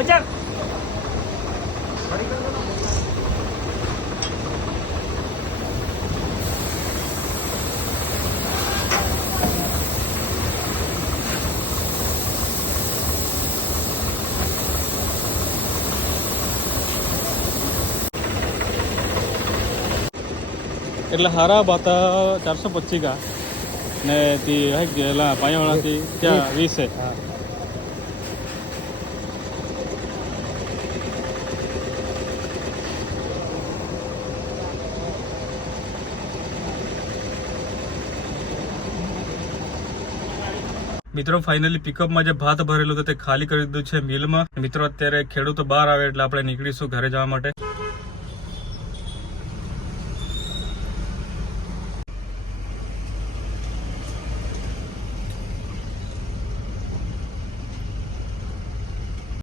ઉચક એટલે હારા બાતા 425 का ને તી હે ગેલા પાયાવાળા થી ત્યાં 20 है। મિત્રો ફાઇનલી પિકઅપમાં જે ભાત ભરેલું હતું તે ખાલી કરી દીધું છે મિલમાં। મિત્રો અત્યારે ખેડૂતો બહાર આવે એટલે આપણે નીકળીશું ઘરે જવા માટે।